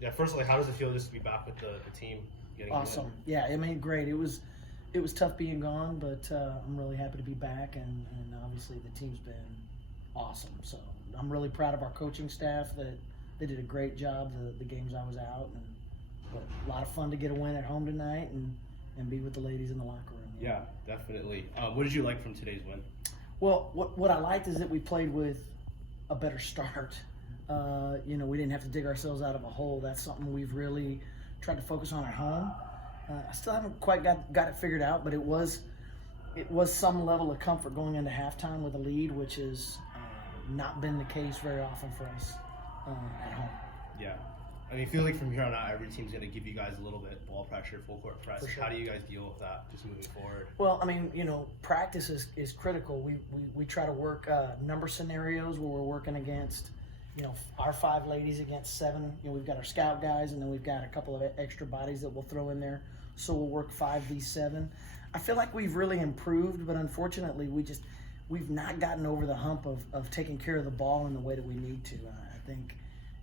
Yeah, firstly, how does it feel just to be back with the team? Getting a win? Awesome. Yeah, I mean, great. It was tough being gone, but I'm really happy to be back, and obviously the team's been awesome. So I'm really proud of our coaching staff that they did a great job the games I was out, but a lot of fun to get a win at home tonight and be with the ladies in the locker room. Yeah, definitely. What did you like from today's win? Well, what I liked is that we played with a better start. We didn't have to dig ourselves out of a hole. That's something we've really tried to focus on at home. I still haven't quite got it figured out, but it was some level of comfort going into halftime with a lead, which has not been the case very often for us at home. Yeah. I mean, I feel like from here on out, every team's going to give you guys a little bit ball pressure, full court press. For sure. How do you guys deal with that just moving forward? Well, I mean, practice is critical. We try to work number scenarios where we're working against, our 5 ladies against 7. We've got our scout guys, and then we've got a couple of extra bodies that we'll throw in there. So we'll work 5v7. I feel like we've really improved, but unfortunately, we've not gotten over the hump of taking care of the ball in the way that we need to. I think,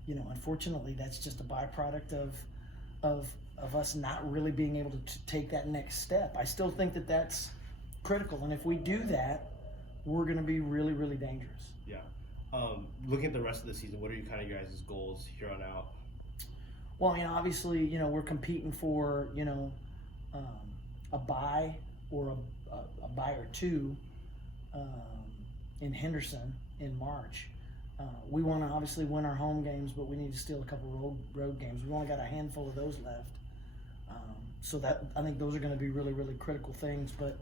unfortunately, that's just a byproduct of us not really being able to take that next step. I still think that that's critical, and if we do that, we're going to be really, really dangerous. Yeah. Looking at the rest of the season, what are your guys' goals here on out? Well, obviously, we're competing for, a bye or a bye or two in Henderson in March. We want to obviously win our home games, but we need to steal a couple road games. We've only got a handful of those left. So that I think those are going to be really, really critical things. But,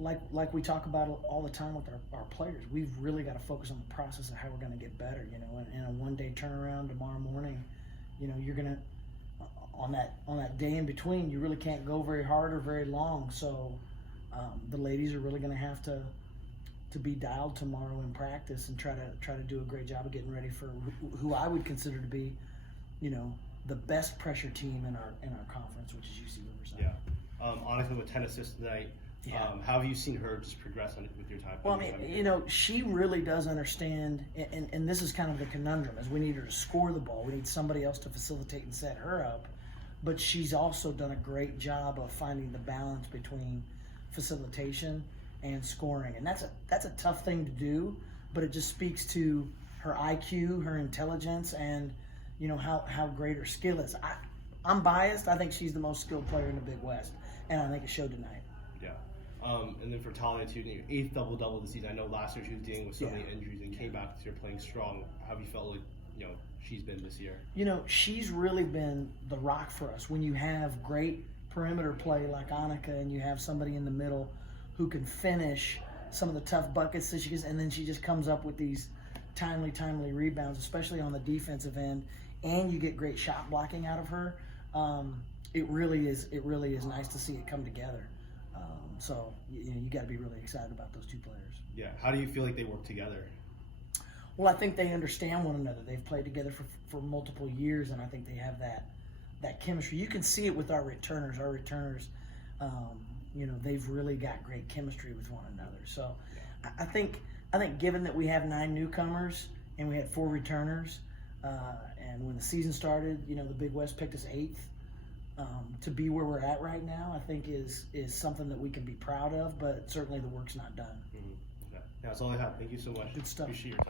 like we talk about all the time with our players, we've really got to focus on the process of how we're going to get better. In a one-day turnaround tomorrow morning, you're going to on that day in between, you really can't go very hard or very long. So the ladies are really going to have to be dialed tomorrow in practice and try to do a great job of getting ready for who I would consider to be, the best pressure team in our conference, which is UC Riverside. Yeah. Honestly, with 10 assists tonight, yeah. How have you seen her just progress on it with your time? Well, I mean, she really does understand, and this is kind of the conundrum, is we need her to score the ball. We need somebody else to facilitate and set her up. But she's also done a great job of finding the balance between facilitation and scoring. And that's a tough thing to do, but it just speaks to her IQ, her intelligence, and how great her skill is. I'm biased. I think she's the most skilled player in the Big West, and I think it showed tonight. Yeah. And then for Talia, too, 8th double-double this season. I know last year she was dealing with so many injuries and came back this year playing strong. How have you felt like, she's been this year? She's really been the rock for us. When you have great perimeter play like Annika and you have somebody in the middle who can finish some of the tough buckets that she gets, and then she just comes up with these timely rebounds, especially on the defensive end, and you get great shot blocking out of her. It really is nice to see it come together. So you got to be really excited about those 2 players. Yeah. How do you feel like they work together? Well, I think they understand one another. They've played together for multiple years, and I think they have that chemistry. You can see it with our returners. Our returners, they've really got great chemistry with one another. So I think given that we have 9 newcomers and we had 4 returners, and when the season started, the Big West picked us 8th. To be where we're at right now, I think is something that we can be proud of, but certainly the work's not done. Mm-hmm. Okay. Yeah, that's all I have. Thank you so much. Good stuff. Appreciate your time.